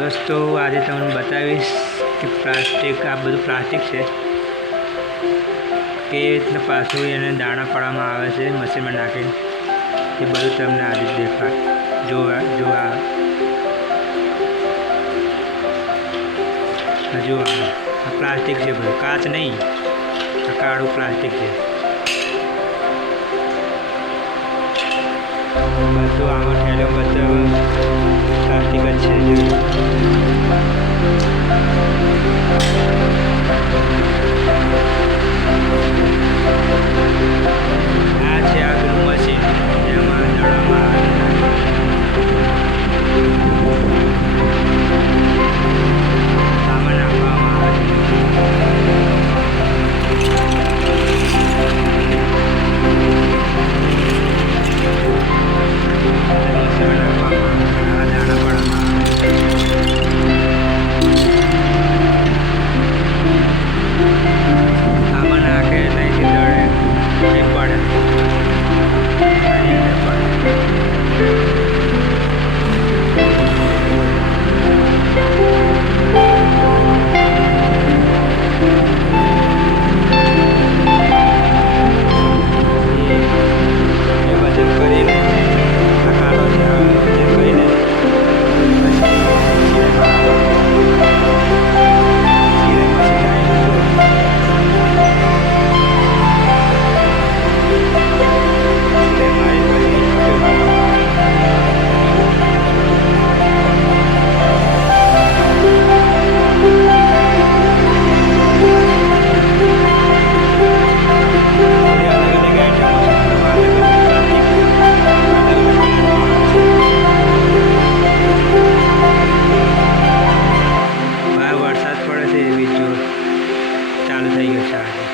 દોસ્તો આજે તમને બતાવીશ કે પ્લાસ્ટિક આ બધું પ્લાસ્ટિક છે કે રીતના પાછું એને દાણા પાડવામાં આવે છે મશીનમાં નાખીને એ બધું તમને આજે દેખાય જો આ પ્લાસ્ટિક છે બધું કાચ નહીં આ કાળું પ્લાસ્ટિક છે બધું આમાં ઠેલો બધું પ્લાસ્ટિક જ છે આ છે આગળનું મશીન જેમાં દળવામાં સામાન નાખવામાં આવે ચાલુ થઈ ગયું છે આજે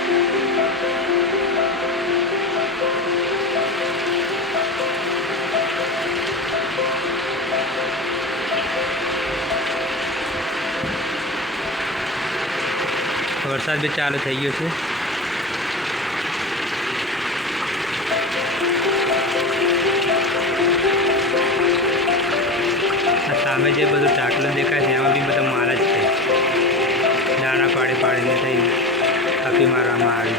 વરસાદ બી ચાલુ થઈ ગયો છે આ સામે જે બધું ટાંકલું દેખાય છે એમાં બી બધા માલ જ છે દાણા પાડીને થઈ કાપી મારવામાં આવી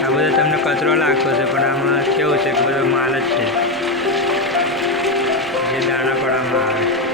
આ બધો તમને કચરો લાગતો છે પણ આમાં કેવું છે કે બધો માલ જ છે જે દાણા પાડવામાં આવે